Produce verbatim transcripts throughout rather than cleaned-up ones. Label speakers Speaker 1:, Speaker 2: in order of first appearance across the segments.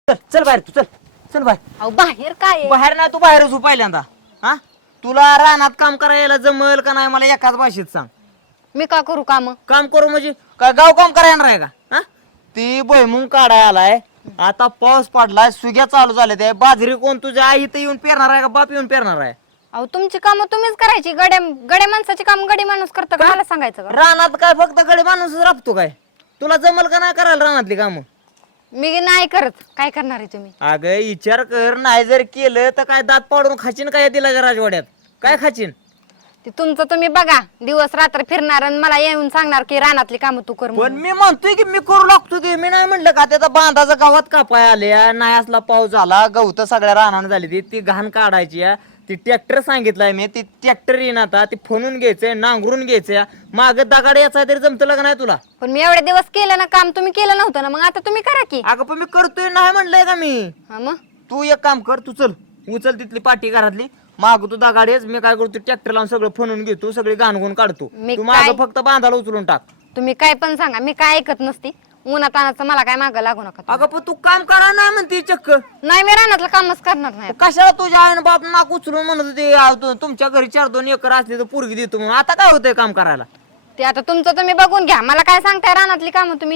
Speaker 1: चल चल बाहेर तू चल चल बाहेर.
Speaker 2: अहो बाहेर काय आहे?
Speaker 1: बाहेर नाही तू बाहेरच हो पहिल्यांदा. हा तुला रानात काम करायला जमल का नाही मला एकाच भाषेत सांग.
Speaker 2: मी का करू काम?
Speaker 1: काम करू म्हणजे काय गाव काम करायला आहे का? हा ती भुईमुंग काढाय आलाय आता पाऊस पडलाय सुग्या चालू झाले ते बाजरी कोण तुझ्या आई इथं येऊन पेरणार आहे का बाप येऊन पेरणार आहे?
Speaker 2: अहो तुमची काम तुम्हीच करायची. गड्या गड्या माणसाची काम गडी माणूस करतं का मला सांगायचं का?
Speaker 1: रानात काय फक्त कडे माणूस राबतो काय? तुला जमल का नाही करायला रानातली कामं?
Speaker 2: मी नाही करत. काय करणार आहे तुम्ही?
Speaker 1: अगं विचार कर नाही जर केलं तर काय दात पाडून खाचीन काय दिला राजवाड्यात काय खाचीन?
Speaker 2: ते तुमचं तुम्ही बघा. दिवस रात्र फिरणार आणि मला येऊन सांगणार की रानातली कामं तू कर
Speaker 1: पण
Speaker 2: म्हणून.
Speaker 1: मी म्हणतोय की मी करू लागतो की मी नाही म्हणलं का त्याचा बांधाचा गावात कापाय आल्या नाही असला पाऊस झाला गवत सगळ्या रानानं झाली ती ती घाण काढायची आहे. ती ट्रॅक्टर सांगितलंय मी ती ट्रॅक्टर येईन आता ती फोनून घ्यायचंय नांगरून घ्यायचंय माग दगाड याचा तरी जमतं का नाही तुला?
Speaker 2: पण मी एवढे दिवस केलं ना काम. तुम्ही केलं नव्हतं ना. मग आता तुम्ही करा की.
Speaker 1: अगं पण मी करतोय नाही म्हणलंय का मी?
Speaker 2: हा मग
Speaker 1: तू एक काम कर तू चल उचल तिथली पाठी घरातली माग तू दगाडेच मी काय करतो ट्रॅक्टर लावून सगळं फोनून घेतो सगळी घाणगुण काढतो
Speaker 2: मी
Speaker 1: तू माग
Speaker 2: काय-
Speaker 1: फक्त बांधाला उचलून टाक.
Speaker 2: तुम्ही काय पण सांगा. मी काय ऐकत नसती. उन्हात आणाचं मला काय मागं लागू नका तुम्ही.
Speaker 1: अगं पण तू काम करा नाही म्हणते चक्क.
Speaker 2: नाही मी रानातलं कामच करणार नाही.
Speaker 1: कशाला तुझ्या आईन बाप नाक उचलून म्हणत होते आ, तु- तुमच्या घरी चार दोन एकर असले तर पोरगी देतो म्हणून आता काय होतंय काम करायला?
Speaker 2: ते आता तुमचं तुम्ही बघून घ्या. मला काय सांगताय रानातली कामं तुम्ही?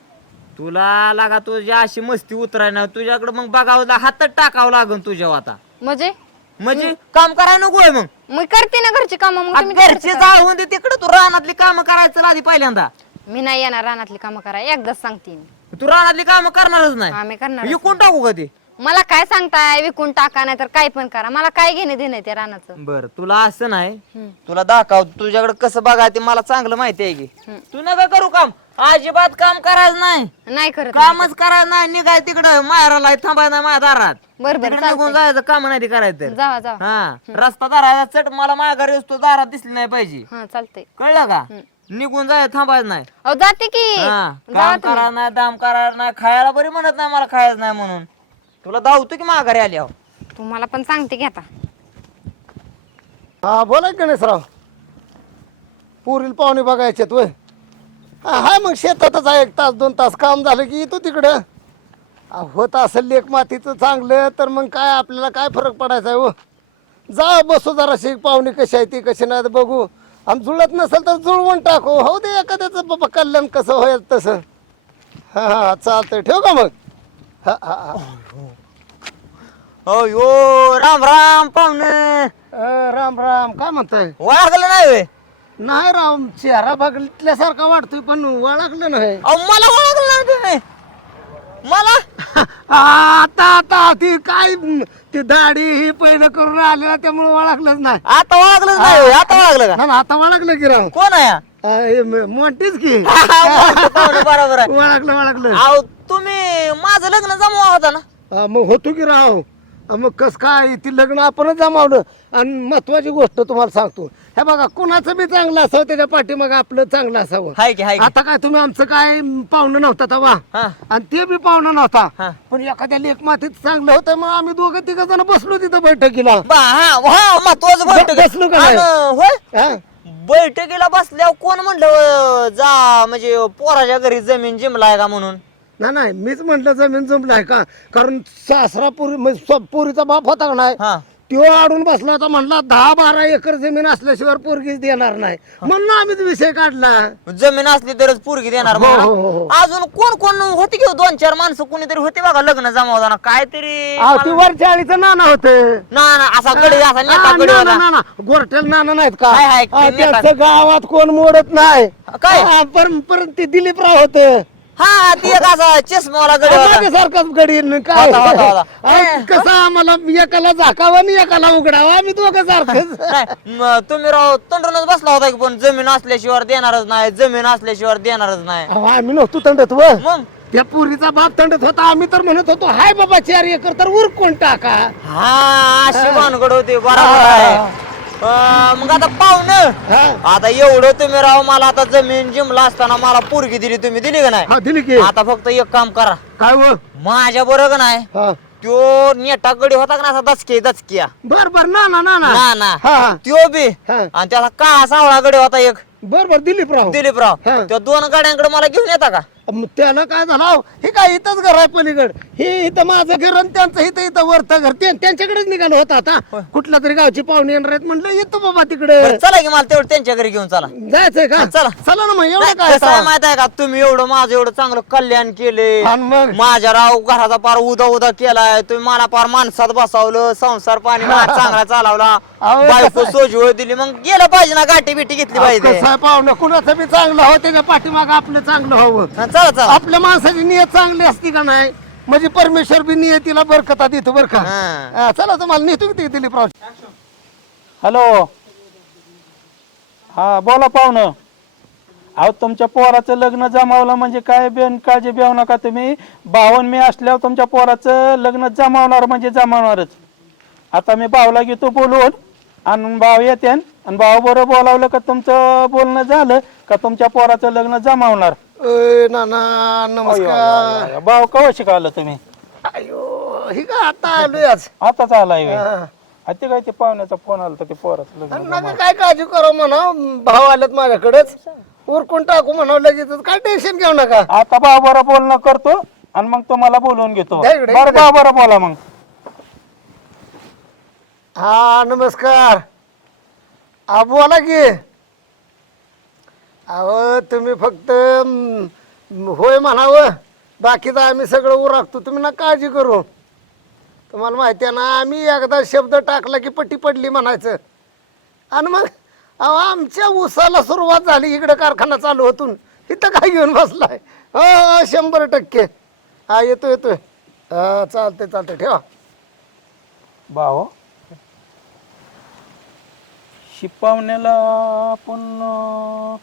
Speaker 1: तुला लागा तुझ्या अशी मस्ती उतराय ना तुझ्याकडे मग बघावं ला- हातात टाकावं लागन तुझ्या आता
Speaker 2: म्हणजे
Speaker 1: म्हणजे काम करायला नको मग
Speaker 2: मी करते ना घरची कामं. मग
Speaker 1: आ,
Speaker 2: तुम्ही काय
Speaker 1: घरचे
Speaker 2: करता?
Speaker 1: जाळून दे तिकडे तू रानातली कामं करायचं आधी पहिल्यांदा.
Speaker 2: मी नाही येणार रानातली कामं करा. एकदाच सांगते मी.
Speaker 1: तू रानातली कामं करणारच
Speaker 2: आम्ही
Speaker 1: नाही
Speaker 2: करणार.
Speaker 1: विकून टाकू का ते?
Speaker 2: मला काय सांगताय विकून टाका नाही तर काय पण करा. मला काय घेणे देणे ते रानाचं.
Speaker 1: बर तुला असं नाही
Speaker 2: हम्म.
Speaker 1: तुला दाखव तुझ्याकडे कसं बघाय ते मला चांगलं माहिती आहे की
Speaker 2: हम्म.
Speaker 1: तू नका करू काम अजिबात काम करायचं नाही
Speaker 2: नाही करत.
Speaker 1: कामच करायचं नाही निघाय तिकडं माहेराला थांबायचं नाही माझ्या दारात
Speaker 2: बर बर
Speaker 1: तिकडे निघून जायचं काम नाही ते करायचं तर.
Speaker 2: जावा जावा.
Speaker 1: हा रस्ता धरायचा चट मला माघारी असतो दारात दिसली नाही पाहिजे
Speaker 2: हा चालतंय.
Speaker 1: कळलं का? निघून जाय थांबायचं नाही.
Speaker 2: अहो जाते की.
Speaker 1: हा
Speaker 2: जावा
Speaker 1: काम
Speaker 2: तुम्ही.
Speaker 1: करा नाही दाम करा नाही खायला बरी म्हणत नाही मला खायचं नाही म्हणून तुला धावतो की माघारी आली आहो.
Speaker 2: तुम्हाला पण सांगते की आता.
Speaker 3: हा बोला की गणेशराव. पुरील पाहुणे बघायचे तू हाय मग शेतातच आहे एक तास दोन तास काम झालं की येतो तिकडं. आ, होत असेल लेख मातीचं चांगलं तर मग काय आपल्याला काय फरक पडायचा आहे हो. जा बसू जराशी पाहुणे कशी आहे ती कशी नाही ते बघू. आम जुळत नसेल तर जुळवून टाकू हो दे एखाद्याचं बाबा कल्याण कसं होईल तसं. हा हा चालतंय ठेव का मग. हा हा हा
Speaker 1: हो यो राम राम पाहुणे
Speaker 3: अ, राम राम काय म्हणताय?
Speaker 1: ओळखलं नाही व्हय?
Speaker 3: नाही राम चेहरा बघितल्यासारखा वाटतोय पण ओळखलं नाही.
Speaker 1: अहो मला ओळखलं नाही तुम्ही मला
Speaker 3: आता आता ती काय ती दाढी ही पहिलं करून आले ना त्यामुळे ओळखलंच नाही.
Speaker 1: आता ओळखलं नाही व्हय? आता ओळखलं का?
Speaker 3: ना, ना, आता ओळखलं की राव.
Speaker 1: कोण आहे हा?
Speaker 3: आ, हे म- मोठीच की
Speaker 1: पाहुणे बरोबर आहे.
Speaker 3: ओळखलं ओळखलं.
Speaker 1: अहो तुम्ही माझं लग्न जमवा होता ना?
Speaker 3: आ, मग होतो की राव. आ, मग कस काय ती लग्न आपणच जमावलं. आणि महत्वाची गोष्ट तुम्हाला सांगतो हे बघा कोणाचं बी चांगलं असावं त्याच्या पाठीमाग आपलं चांगलं असावं.
Speaker 1: हाय की हाय की.
Speaker 3: आता काय तुम्ही आमचं काय पाहुणं नव्हता तेव्हा
Speaker 1: हा.
Speaker 3: आणि ते बी पाहुणं नव्हता
Speaker 1: हा.
Speaker 3: पण एखाद्या लेख मातीत चांगलं होतं मग आम्ही दोघं तिघ जण बसलो तिथं बैठकीला.
Speaker 1: बा हा हा महत्वाचं बैठक आहे.
Speaker 3: बसलो का नाही?
Speaker 1: आणि होय
Speaker 3: हा
Speaker 1: बैठकीला बसल्यावर कोण म्हणलं अं, जा म्हणजे पोराच्या घरी जमीन जिमलाय का म्हणून?
Speaker 3: नाही नाही मीच म्हंटल जमीन जमलाय का कारण सासरा पुरी म्हणजे स्व- पुरीचा बाप होता का नाही
Speaker 1: हा
Speaker 3: तो आडून बसला होता म्हणला दहा बारा एकर जमीन असल्याशिवाय पोरगीच देणार नाही म्हणून आम्हीच विषय काढला.
Speaker 1: जमीन असली तरच पोरगी देणार
Speaker 3: हो,
Speaker 1: म्हणून
Speaker 3: हो, हो, हो.
Speaker 1: ना? अजून कोण कोण होते की दोन चार माणसं कोणीतरी होते बघा लग्न जमावताना काहीतरी
Speaker 3: आ, ती वर चाळीचं नाना होते.
Speaker 1: ना ना असा गडी असा नेता गडी होता.
Speaker 3: गोरटेल नाना नाहीत का
Speaker 1: हाय, हाय, ते
Speaker 3: आ,
Speaker 1: नेता.
Speaker 3: त्यांचं गावात कोण मोडत नाही.
Speaker 1: काय?
Speaker 3: आ, पण परत ते दिलीपराव होते
Speaker 1: हा ती एक असा चष्मावाला गडी होता.
Speaker 3: सारखाच गडी न काय
Speaker 1: होता, होता, होता.
Speaker 3: आ, कसं आम्हाला एकाला झाकावं आणि एकाला उघडावं आम्ही दोघं सारखंच.
Speaker 1: नाही, म, तुम्ही राव तंडूनच बसला होता की पण जमीन असल्याशिवाय देणारच नाही जमीन असल्याशिवाय देणारच नाही
Speaker 3: अहो, आम्ही नव्हतो तंडत व
Speaker 1: मग
Speaker 3: त्या पुरीचा बाप तंडत होता आम्ही तर म्हणत होतो हाय बाबा चार एकर तर उरकून टाका.
Speaker 1: हा अशी भानगड होती बरोबर आहे. अं, मग आता पाहुणं
Speaker 3: हा
Speaker 1: आता एवढं तुम्ही राव मला आता जमीन जिमला असताना मला पोरगी दिली तुम्ही दिली का नाही?
Speaker 3: हा, दिली की
Speaker 1: आता फक्त एक काम करा
Speaker 3: काय व
Speaker 1: माझ्या बरं का नाही
Speaker 3: हा
Speaker 1: त्यो नेटा गडी होता का ना असा दचके दचकिया
Speaker 3: बर बर ना ना ना
Speaker 1: ना
Speaker 3: ना
Speaker 1: ना
Speaker 3: हा हा
Speaker 1: त्यो बी
Speaker 3: हा.
Speaker 1: आणि त्याला काळा सावळा गडी होता एक
Speaker 3: बर बर दिलीपराव
Speaker 1: दिलीपराव
Speaker 3: हा.
Speaker 1: त्या दोन गाड्यांकडे मला घेऊन येता का?
Speaker 3: मग त्याला काय झालं अहो, हे काय इथंच घर आहे पलीकड हे इथं माझं घर आणि त्यांचं इथं इथं वरतं घर ते त्यांच्याकडेच निघालं होतं आता कुठल्या तरी गावची पाहुणे येणार आहेत म्हणलं येतो बाबा तिकडे
Speaker 1: बरं, चला की मला तेवढं त्यांच्या घरी घेऊन चला.
Speaker 3: जायचंय का
Speaker 1: चला.
Speaker 3: चला ना मग एवढं
Speaker 1: नाही,
Speaker 3: काय
Speaker 1: कसं आहे
Speaker 3: आता?
Speaker 1: माहित आहे का तुम्ही एवढं माझं एवढं चांगलं कल्याण केले
Speaker 3: आणि मग
Speaker 1: माझ्या राव घराचा पार उदा उदा केलाय तुम्ही मला पार माणसात बसवलं संसार पाणी माझा चांगला चालवला
Speaker 3: अहो,
Speaker 1: बायको
Speaker 3: कसं
Speaker 1: सोजवळ दिली मग गेलं पाहिजे ना गाठी बिटी घेतली पाहिजे.
Speaker 3: कसं आहे पाहुणं कुणाचं बी चांगलं हवं त्याच्या पाठीमागं आपलं चांगलं हवं
Speaker 1: हा, चला चला
Speaker 3: आपल्या माणसाची नियत चांगली असती का नाही म्हणजे परमेश्वर बी नियतीला बरकता देतो बर का
Speaker 1: हा.
Speaker 3: हा, चला तुम्हाला नेतो किती दिली प्राव
Speaker 4: हॅलो हा बोला पाहुणं. अहो तुमच्या पोराचं लग्न जमावलं म्हणजे काय बेन काळजी बेऊ नका तुम्ही. भावन मी असल्यावर तुमच्या पोराचं लग्न जमावणार म्हणजे जमावणारच. आता मी भावला घेतो बोलवून आणि भाव येते आणि भाऊ बरोबर बोलावलं का तुमचं बोलणं झालं का तुमच्या पोराचं लग्न जमावणार.
Speaker 3: अय नाना नमस्कार
Speaker 4: भाऊ कवा शिकावलं तुम्ही.
Speaker 3: अयो ही का आता आलोय आज
Speaker 4: आताच आलाय व्हय.
Speaker 3: हा.
Speaker 4: आ, ते काय ते पाहुण्याचा फोन आला तर ते पोराचं लग्न
Speaker 3: आणि नका काय काळजी करू म्हणा भाव आलेत माझ्याकडेच उरकून टाकू म्हणावं लगेच काय टेन्शन घेऊ नका
Speaker 4: आता भाऊ बरोबर बोलणं करतो आणि मग तुम्हाला बोलवून घेतो.
Speaker 3: द्या इकडे,
Speaker 4: बरं
Speaker 3: इकडे.
Speaker 4: भाऊ बरं बोला मग.
Speaker 3: हा नमस्कार आ बोला की अहो तुम्ही फक्त म, होय म्हणावं बाकीचं आम्ही सगळं उरकतो तुम्ही ना काळजी करू. तुम्हाला माहिती आहे ना आम्ही एकदा शब्द टाकला की पट्टी पडली म्हणायचं आणि मग अहो आमच्या ऊसाला सुरुवात झाली इकडे कारखाना चालू होतून इथं काय घेऊन बसलाय हो हो, शंभर टक्के हा येतो येतोय हा चालते चालते ठेवा
Speaker 4: भाऊ शिपावण्याला आपण अं,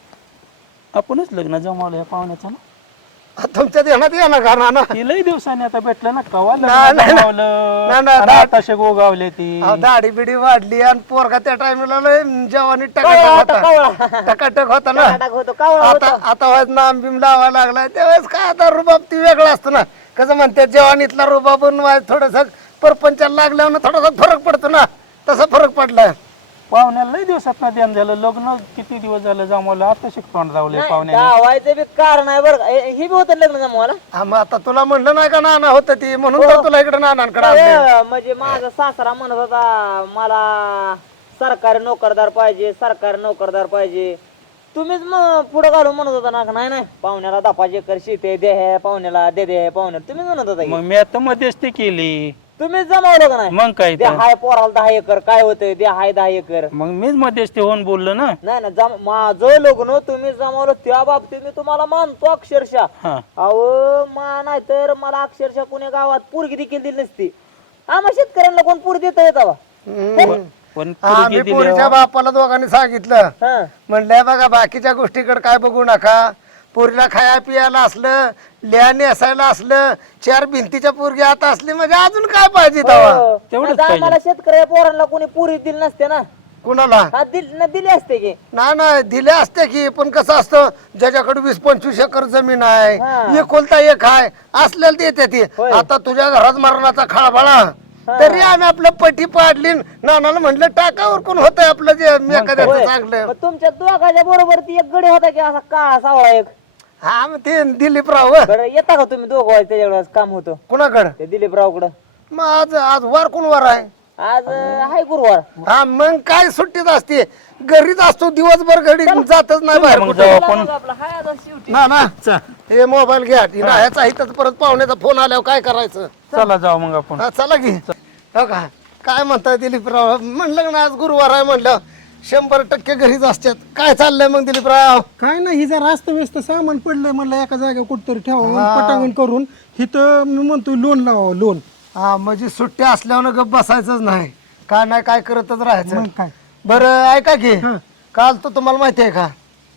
Speaker 4: आपणच लग्न जमवलं या पाहुण्याचं ना.
Speaker 3: तुमच्या ध्यानात या ना का नाना
Speaker 4: ते लई दिवसांनी आता भेटलं ना कवा
Speaker 3: नाही,
Speaker 4: लग्न
Speaker 3: नाही,
Speaker 4: जमवलं
Speaker 3: नाही, नाही,
Speaker 4: आणि
Speaker 3: नाही.
Speaker 4: आताशे गोगावले ती.
Speaker 3: अहो, दाढी बिडी वाढली आणि पोरगा त्या टायमिंगला लय जवानी
Speaker 1: कावळा
Speaker 3: टकाटक
Speaker 1: होता,
Speaker 3: होता टकाटक होता ना
Speaker 1: टाक होतो कावळा
Speaker 3: आता
Speaker 1: होतो.
Speaker 3: आता वाज नाम बिम लावायला लागलाय त्यावेळेस काय आता रुबाब ती वेगळा असतो ना कसं म्हणते जवानीतला रुबाब थोडस परपंचाला लागल्यावर थोडासा फरक पडतो ना तसा फरक पडलाय
Speaker 4: पाहुण्याला लई दिवसात ना ध्यान झालं लग्न किती दिवस झालं जमवलं आता शिकवण जावले
Speaker 1: नाही,
Speaker 4: पाहुण्याने.
Speaker 1: गावायचं बी कारण आहे बरं का. हे हे बी होतं लग्न जमवायला
Speaker 3: हा मग आता तुला म्हणलं नाही का नाना होतं ती म्हणून तर तुला इकडे नानांकडे आणलंय.
Speaker 1: अरे, म्हणजे माझा सासरा म्हणत होता मला सरकारी नोकरदार पाहिजे सरकारी नोकरदार पाहिजे तुम्हीच मग पुढे घालून म्हणत होता ना का नाही नाही पाहुण्याला दहा पाच एकर शेती दे हे पाहुण्याला दे दे पाहुण्याला तुम्हीच म्हणत होता की.
Speaker 4: मग मी आता मध्यस्थी केली.
Speaker 1: तुम्हीच जमावलं का नाही
Speaker 4: मग काय
Speaker 1: दे
Speaker 4: तर.
Speaker 1: हाय पोराला दहा एकर काय होतंय दे हाय दहा एकर
Speaker 4: मग मीच मध्यस्थी होऊन बोललो ना.
Speaker 1: नाही ना जम माझं लग्न तुम्ही जमावलं त्या बाबतीत मी तुम्हाला मानतो अक्षरशः
Speaker 4: हा
Speaker 1: अहो मा नाही तर मला अक्षरशः कुणी गावात पोरगी देखील दिली नसती आम्हा शेतकऱ्यांना कोण पोर देत येतावा
Speaker 3: हम्म.
Speaker 4: पण
Speaker 3: हा,
Speaker 4: पोरगी
Speaker 3: मी
Speaker 4: दिली
Speaker 3: पोरीच्या बापाला दोघांनी सांगितलं
Speaker 1: हा
Speaker 3: म्हणलं बघा बाकीच्या गोष्टीकडे काय बघू नका पोरीला खाया पियाला असलं लिहा नेसायला असलं चार भिंतीच्या पोरगी आता असली म्हणजे अजून काय पाहिजे तेव्हा
Speaker 1: हो.
Speaker 4: तेवढंच
Speaker 1: नाही तर आम्हाला शेतकऱ्या पोरांना कोणी पुरी दिली नसते ना
Speaker 3: कुणाला
Speaker 1: हा दिल न दिली असते की
Speaker 3: नाही नाही दिले असते की पण कसं असतं ज्याच्याकडे वीस पंचवीस एकर जमीन
Speaker 1: हा.
Speaker 3: आहे एकोलता एक आहे असलेलं देते ती
Speaker 1: होय.
Speaker 3: आता तुझ्या घरात मरणाचा खळबळा तरी आम्ही आपलं पटी पाडली नानाला म्हणलं टाकावर कोण होत आपलं जे एखाद्याचं
Speaker 1: होय.
Speaker 3: चांगलं
Speaker 1: मग तुमच्या दोघाच्या बरोबर ती एक गडी होता की असा काळा सावळा एक
Speaker 3: हा मग ते दिलीपराव
Speaker 1: बरं येता का तुम्ही दोघं व्हायचं त्याच्याकडे आज काम होतं
Speaker 3: कुणाकडं
Speaker 1: ते दिलीपरावकडं
Speaker 3: मग आज आज वार कोण वार आहे
Speaker 1: आज अं, आहे गुरुवार
Speaker 3: हा मग काय सुट्टीच असते घरीच असतो दिवसभर घरी जातच नाही बाहेर
Speaker 4: मग
Speaker 3: कुठं
Speaker 4: जाऊ आपण.
Speaker 1: आपला हाय आता शेवटी
Speaker 3: ना ना हे मोबाईल घ्या ह्याचा इथं परत पाहुण्याचा फोन आल्यावर काय करायचं
Speaker 4: चला जाऊ मग आपण.
Speaker 3: हा चला की हो का काय म्हणताय दिलीपराव म्हणलं ना आज गुरुवार आहे म्हणलं शंभर टक्के घरीच असतात काय चाललंय मग दिलीपराव
Speaker 5: काय नाही ही जर रास्त व्यस्त सामान पडलंय म्हणलं एका जागेवर कुठतरी ठेवावं पटांगण करून हिथं मी म्हणतो लोन लावावं लोन
Speaker 3: हा म्हणजे सुट्टी असल्यावर गप बसायचंच नाही काय नाही काय करतच राहायचं
Speaker 5: मग काय
Speaker 3: बरं ऐका की
Speaker 5: हा.
Speaker 3: काल तो तुम्हाला माहिती आहे का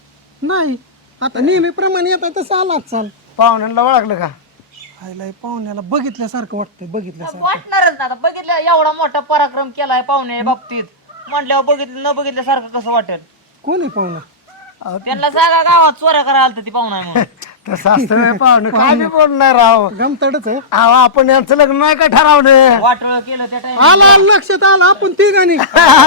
Speaker 5: नाही आता नेहमीप्रमाणे येत आहे तसं आलाच चाल
Speaker 3: पाहुण्यांना ओळखलं का
Speaker 5: आयला हे पाहुण्याला बघितल्यासारखं वाटतंय बघितल्यासारखं
Speaker 1: वाटणारच ना आता बघितलं एवढा मोठा पराक्रम केलाय पाहुणे बाबतीत म्हटल्यावर बघितलं न बघितल्यासारखं कसं वाटेल
Speaker 5: कोण आहे पाहुणा
Speaker 1: त्यांना सांगा गावात चोऱ्या करायला आलतं ती पाहुणा आहे म्हणून.
Speaker 3: तसं असतं व्हय पाहुणे काय बी बोलणार राव
Speaker 5: गमतडच आहे
Speaker 3: अहो आपण यांचं लग्न नाही का ठरवलं
Speaker 1: वाटोळं केलं त्या टाइम
Speaker 5: आला आलं लक्षात आलं आपण ती गाणी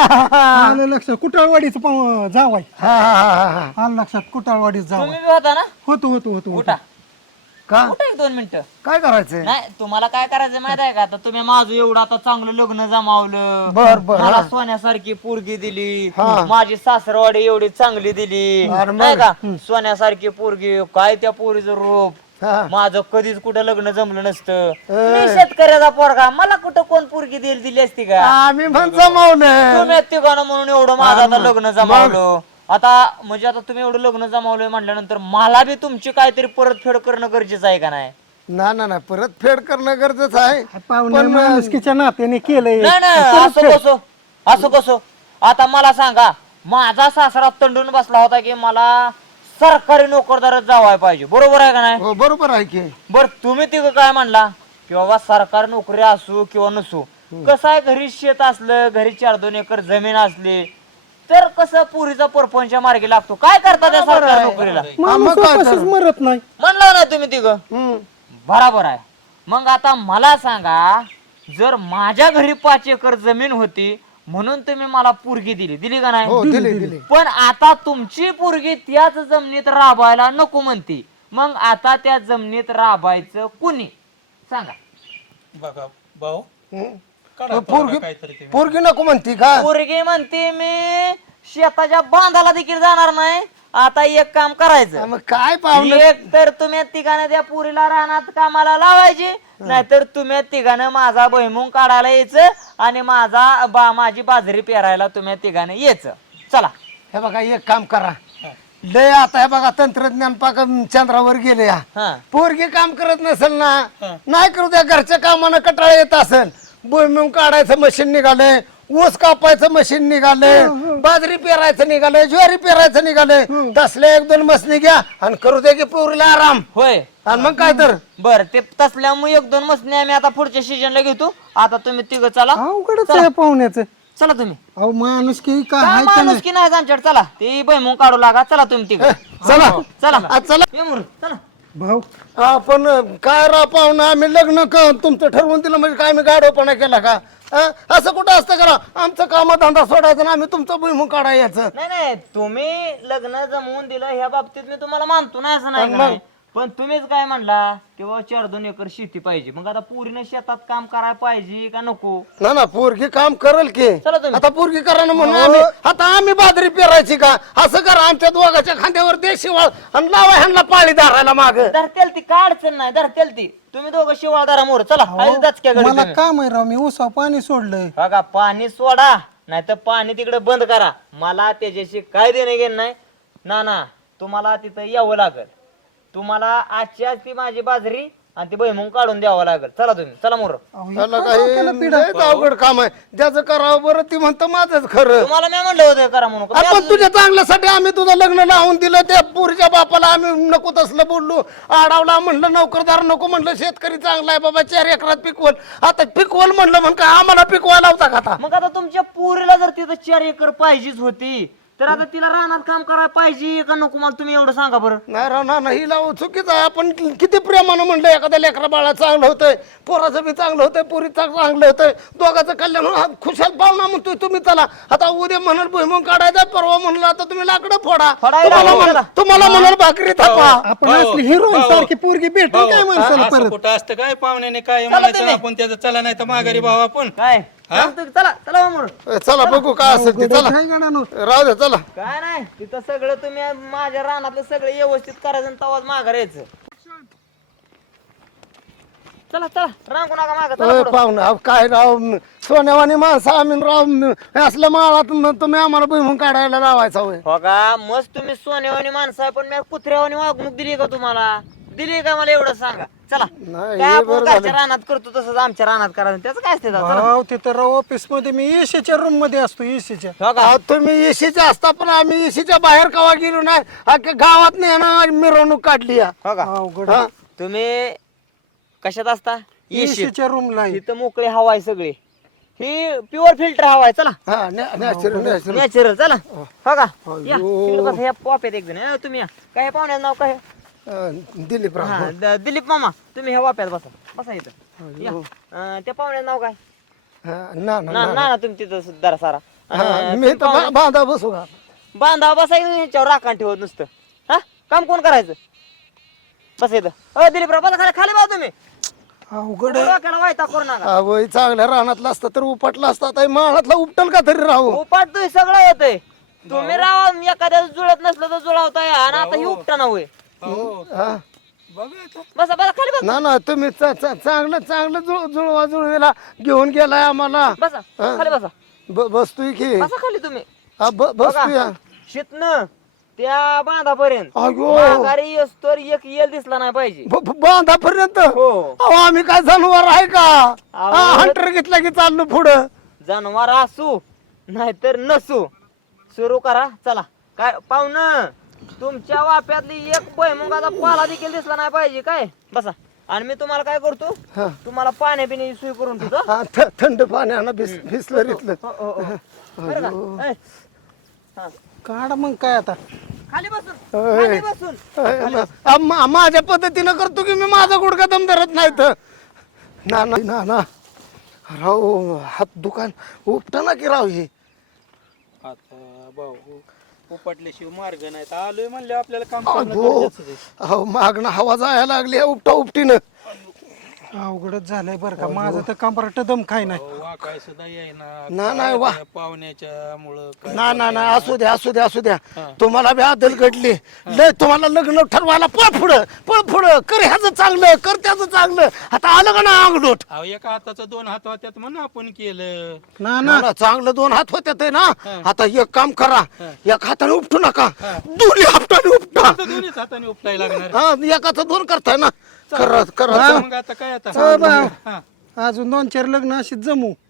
Speaker 5: आलं लक्षात कुटाळवाडीचं पाहू जावाय
Speaker 3: हा, हा, हा, हा.
Speaker 5: आलं लक्षात कुटाळवाडीच जावाय
Speaker 1: तुम्ही बी होता ना
Speaker 5: होतो होतो होतो होतो
Speaker 1: उठा
Speaker 3: का
Speaker 1: कुठे एक दोन मिनिटं
Speaker 3: काय करायचंय
Speaker 1: नाही तुम्हाला काय करायचं माहित आहे का आता तुम्ही माझं एवढं आता चांगलं लग्न जमावलं
Speaker 3: बर बर
Speaker 1: मला
Speaker 3: हा.
Speaker 1: सोन्यासारखी पोरगी दिली
Speaker 3: हा.
Speaker 1: माझी सासरवाडी एवढी चांगली दिली
Speaker 3: अरे मग.
Speaker 1: नाही का सोन्यासारखी पोरगी काय त्या पोरीचं रूप
Speaker 3: हा.
Speaker 1: माझं कधीच कुठं लग्न जमलं नसतं
Speaker 3: ए.
Speaker 1: मी शेतकऱ्याचा पोरगा मला कुठं कोण पोरगी दिली दिली असती का
Speaker 3: आम्ही पण जमावलं
Speaker 1: तुम्ही तिघांना म्हणून एवढं माझं आता लग्न जमावलं आता म्हणजे आता तुम्ही एवढं लग्न जमावलंय म्हटल्यानंतर मला बी तुमची काहीतरी परतफेड करणं गरजेचं आहे का नाही
Speaker 3: ना ना ना परत फेड करणं गरजेचं आहे
Speaker 5: पाहुणे माणुसकीच्या नात्याने केलंय
Speaker 1: नाही नाही असं कसं असं कसं आता मला सांगा माझा सासरा तंडून बसला होता की मला सरकारी नोकरदारच जावाय पाहिजे बरोबर आहे का नाही
Speaker 3: हो बरोबर आहे की
Speaker 1: बर तुम्ही तिघं काय म्हणला की बाबा सरकारी नोकरी असू किंवा नसू कसं आहे घरी शेत असलं घरी चार दोन एकर जमीन असली तर कसं पुरीचा परपंच मार्गी लागतो काय करता त्या सरकारी नोकरीला
Speaker 5: माणूस
Speaker 3: मग काय
Speaker 5: उपाशीच
Speaker 3: तर?
Speaker 5: मरत नाही
Speaker 1: म्हणलं ना तुम्ही तिघं
Speaker 3: हम्म.
Speaker 1: बराबर आहे मग आता मला सांगा जर माझ्या घरी पाच एकर जमीन होती म्हणून तुम्ही मला पोरगी दिली दिली का
Speaker 3: हो
Speaker 1: नाही
Speaker 3: दिली दिली
Speaker 1: पण आता तुमची पोरगी त्याच जमिनीत राबायला नको म्हणते मग आता त्या जमिनीत राबायचं कुणी सांगा
Speaker 4: बघा भाऊ
Speaker 3: हम्म.
Speaker 4: काढा
Speaker 3: पोरगी
Speaker 4: काहीतरी ते.
Speaker 3: पोरगी नको म्हणती का
Speaker 1: पोरगी म्हणते मी शेताच्या बांधाला देखील जाणार नाही आता एक काम करायचं
Speaker 3: मग काय पाहुणे
Speaker 1: एक तर तुम्ही तिघानं त्या पुरीला रानात कामाला लावायची नाहीतर तुम्ही तिघानं माझा भुईमुग काढायला यायचं आणि माझा बा माझी बाजरी पेरायला तुम्ही तिघानं यायचं चला
Speaker 3: हे बघा एक काम करा लय आता हे बघा तंत्रज्ञान पाक चंद्रावर गेले या
Speaker 1: हा
Speaker 3: पोरगी काम करत नसेल ना नाही करू द्या घरच्या कामानं कटाळा येत असेल भुईमुग काढायचं मशीन निघालंय ऊस कापायचं मशीन निघालंय बाजरी पेरायचं निघालंय ज्वारी पेरायचं निघालंय तसल्या एक दोन मशनी घ्या आणि करू द्या की पोरीला आराम
Speaker 1: होय
Speaker 3: आणि मग काय तर
Speaker 1: बर ते तसल्यामुळे एक दोन मसने आम्ही आता पुढच्या सीजनला घेतो आता तुम्ही तिघ चला
Speaker 5: अवघडच आहे पाहुण्याचं
Speaker 1: चला तुम्ही
Speaker 5: अहो माणुसकी काय
Speaker 1: काय
Speaker 5: हाय का
Speaker 1: माणूस की नाही आमच्याकडे चला ते भुईमुग काढू लागा चला तुम्ही तिघ
Speaker 3: चला
Speaker 1: चला
Speaker 3: आज चला
Speaker 1: ये मुरुड, चला
Speaker 5: भाऊ
Speaker 3: आपण काय राव पाहुणं आम्ही लग्न क- तुमचं ठरवून दिलं म्हणजे काय आम्ही गाडोपणा केला का हा? असं कुठं असतं करा आमचं कामधंदा सोडायचं ना आम्ही तुमचं भुईमुग काढायचं
Speaker 1: नाही नाही तुम्ही लग्न जमवून दिलं ह्या बाबतीत मी तुम्हाला मानतो ना असं नाही
Speaker 3: पण
Speaker 1: का
Speaker 3: मग-
Speaker 1: नाही. पण तुम्हीच काय म्हणला किंवा चार दोन एकर शेती पाहिजे मग आता पूर्ण शेतात काम करायला पाहिजे का नको
Speaker 3: ना ना पोरगी काम करेल की
Speaker 1: चला तुम्ही.
Speaker 3: आता पोरगी करा ना म्हणून आम्ही आता आम्ही बाजरी पेरायची का असं करा आमच्या दोघाच्या खांद्यावर देश शिवाळ आणि लावा ह्यांना पाळी धारायला माग
Speaker 1: धरतेल ती काय अडचण नाही धरतेल ती तुम्ही दोघं शिवाळदारा मोर चला आहे दचक्या घरी
Speaker 5: मला
Speaker 1: तुम्ही.
Speaker 5: काम आहे राव मी उसा पाणी सोडलंय
Speaker 1: बघा पाणी सोडा नाही तर पाणी तिकडे बंद करा मला त्याच्याशी काय देणे घेणं नाही ना ना तुम्हाला तिथं यावं लागल तुम्हाला आजची आज ती माझी बाजरी आणि ती भुईमुग काढून द्यावं लागल चला तुम्ही चला मोर
Speaker 3: त्याला काही लयच अवघड काम आहे ज्याचं करावं बरं ती म्हणतं माझंच खरं
Speaker 1: तुम्हाला मी म्हणलं होतं करा म्हणून
Speaker 3: आपण तुझ्या चांगल्यासाठी आम्ही तुझं लग्न लावून दिलं त्या पुरीच्या बापाला आम्ही नको तसलं बोललो आडावला म्हणलं नोकरदार नको म्हणलं शेतकरी चांगला आहे बाबा चार एकरात पिकवल आता पिकवल म्हणलं म्हण काय आम्हाला पिकवायला होता का आता
Speaker 1: मग आता तुमच्या पोरीला जर तिथं चार एकर पाहिजेच होती तर आता तिला रानात काम करायला पाहिजे का नको मला तुम्ही एवढं सांगा बरं
Speaker 3: नाही राव ना ही लावू चुकीचं आहे आपण किती प्रेमानं म्हणलं एखाद्या लेकरा बाळा चांगलं होतंय पोराचं बी चांगलं होतंय पोरीचं चांगलं होतंय दोघांचं कल्याण होणं. हा खुशाल पाहुणा म्हणतोय तुम्ही चला आता उद्या म्हणाल भुईमुग काढायचा परवा म्हणलं आता तुम्ही लाकडं फोडा
Speaker 1: फोडायला
Speaker 3: तुम्हाला
Speaker 1: लागलो
Speaker 3: म्हण-
Speaker 1: त्याला.
Speaker 3: तुम्हाला म्हणाल भाकरी थापा
Speaker 5: आपण
Speaker 4: भाऊ,
Speaker 5: असली हिरोईन
Speaker 4: भाऊ,
Speaker 5: सारखी पोरगी भेटेल
Speaker 4: भाऊ,
Speaker 5: काय माणसाला
Speaker 4: असं
Speaker 5: परत
Speaker 4: कुठं असतं काय पाहुण्याने काय
Speaker 1: चला
Speaker 4: म्हणायचं
Speaker 1: तुम्ही.
Speaker 4: आपण त्याचं चला नाही तर माघारी भाऊ आपण
Speaker 1: काय सांगतो की चला चला मोर
Speaker 3: चला बघू काय असेल ते चला
Speaker 5: काय गाणं
Speaker 3: राहू दे चला
Speaker 1: काय नाही तिथं सगळं तुम्ही माझ्या रानातलं सगळं व्यवस्थित करायचं आणि तवाच माघार यायचं चला चला रांगू नका मागं चला
Speaker 3: अय
Speaker 1: पुढं.
Speaker 3: पाहुणा अहो, काय राव म, सोन्यावानी माणसं आम्ही राव म, असल्या माळात म, तुम्ही आम्हाला भुईमुग काढायला लावायचा होय
Speaker 1: हो का मस्त तुम्ही सोन्यावानी माणसं आहे पण मी कुत्र्यावानी वागणूक दिली का तुम्हाला दिली का मला एवढं सांगा चला
Speaker 3: नाही,
Speaker 1: काय
Speaker 3: हे
Speaker 1: आपण
Speaker 3: बरं
Speaker 1: घरच्या रानात करतो तसंच आमच्या रानात करायचं त्याचं काय असते चला.
Speaker 5: भाऊ तिथं राव ऑफिस मध्ये मी एसीच्या रूम मध्ये असतो एसीच्या
Speaker 1: हो का
Speaker 3: अहो, तुम्ही एसीच्या असता पण आम्ही एसीच्या बाहेर कवा गेलो नाही अख्ख्या गावात नाही मिरवणूक काढली या.
Speaker 1: हो का
Speaker 5: अवघड
Speaker 3: हा?
Speaker 1: तुम्ही कशात असता एसी
Speaker 5: एसीच्या रूमला
Speaker 1: इथं मोकळी हवा आहे सगळी ही प्युअर फिल्टर हवा आहे चला
Speaker 3: हा नॅ- नॅचरल नॅचरल
Speaker 1: नॅचरल चला हो का
Speaker 3: अयो.
Speaker 1: या तिकडे बसा ह्या पॉप्यात एक जण अ, तुम्ही या काय ह्या पाहुण्याचं नाव काय
Speaker 3: अं, दिलीप राव
Speaker 1: हा, द- दिलीप मामा तुम्ही ह्या वाप्यात बसा बसा इथं या अं, त्या पाहुण्याचं नाव काय
Speaker 3: हा, ना ना
Speaker 1: ना ना ना तुम्ही तिथं सुद्धा सारा
Speaker 3: हा,
Speaker 1: अं,
Speaker 3: मी
Speaker 1: तुम्ही
Speaker 3: तर बा- बांधा बसू का
Speaker 1: बांधा बसायचं ह्याच्यावर राखण ठेवत नुसतं हा काम कोण करायचं बस इथं. अ दिलीपराव बसा खाली खाली बा तुम्ही.
Speaker 5: अवघड आहे.
Speaker 1: डोक्याला वायता करू नका.
Speaker 3: अवय चांगल्या रानातला असता तर उपटला असता आता माळातला उपटल का तरी राहू
Speaker 1: उपाट तुम्ही सगळं होतंय. तुम्ही राहा एखाद्या जुळत नसलं तर जुळवताय आणि आता ही उपटा होय.
Speaker 3: हा.
Speaker 4: बघा आता.
Speaker 1: बसा बसा खाली बसा.
Speaker 3: ना ना तुम्ही चा- चा- चांगलं चांगलं जुळ जुळवा जुळवेला घेऊन गेलाय आम्हाला
Speaker 1: बसा
Speaker 3: हा.
Speaker 1: खाली बसा.
Speaker 3: ब- बसतोय की
Speaker 1: बसा खाली तुम्ही.
Speaker 3: हा, ब- बसतोय
Speaker 1: बघा शितन त्या बांधापर्यंत
Speaker 3: अयो
Speaker 1: माघारी येस्तोवर एक येल दिसला नाही पाहिजे.
Speaker 3: ब- ब- बांधापर्यंत
Speaker 1: हो
Speaker 3: अहो आम्ही काय जनावर आहे का
Speaker 1: अहो.
Speaker 3: हा, हंटर घेतला की चाललो पुढं
Speaker 1: जनावर असू नाहीतर नसू सुरू करा चला. काय पाहुणं तुमच्या वाप्यातली एक भुईमुगाचा पाला देखील दिसला नाही पाहिजे. काय बसा आणि मी तुम्हाला काय करतो
Speaker 3: हा.
Speaker 1: तुम्हाला पाण्या पिण्याची सोय करून ठेवतो.
Speaker 3: हा, थ- थंड पाण्यानं भिस भिसलरीतलं
Speaker 1: हो, हो, हो. बरं का? ऐ, हा.
Speaker 5: काढ मग काय आता.
Speaker 1: खाली बसून
Speaker 3: होय.
Speaker 1: खाली बसून
Speaker 3: अय, म- आ- मा- माझ्या पद्धतीनं करतो की मी माझा गुडघा दम धरत नाही तर ना ना ना ना राव हात दुकान उपटा की राव हे
Speaker 4: आता भाऊ उपटल्याशिवाय मार्ग नाही तर आलोय म्हणले आपल्याला काम करणं
Speaker 3: अहो
Speaker 4: गरजेचंच आहे.
Speaker 3: अहो, मागणं हवा जायला लागली उपटा उपटीनं
Speaker 5: अवघडच झालंय बरं का. माझं तर कंबरट दम खाय नाही.
Speaker 4: अहो, वा काय सुद्धा येईना
Speaker 3: ना, नाही, वा.
Speaker 4: काय पाहुण्याच्या मुळे काय
Speaker 3: ना ना ना असू द्या असू द्या असू द्या तुम्हाला बी आदल घडली लय तुम्हाला लग्न ठरवायला पळ पुढं पळ पुढं कर ह्याचं चांगलं कर त्याचं चांगलं आता आलं का ना अंगडोट
Speaker 4: अहो एका हाताचं दोन हात होत्यात म्हणून आपण केलं
Speaker 5: ना
Speaker 3: ना
Speaker 5: ना
Speaker 3: ना चांगलं दोन हात होते ते ना आता एक काम करा एक हाताने उपटू नका दोन्ही हाताने उपटा
Speaker 4: आता दोन्हीच हाताने उपटायला लागणार
Speaker 3: हा एकाचं दोन करताय ना करा करा
Speaker 4: मग आता काय आता
Speaker 5: हो, भाऊ.
Speaker 4: हा.
Speaker 5: अजून दोन चार लग्न अशीच जमू.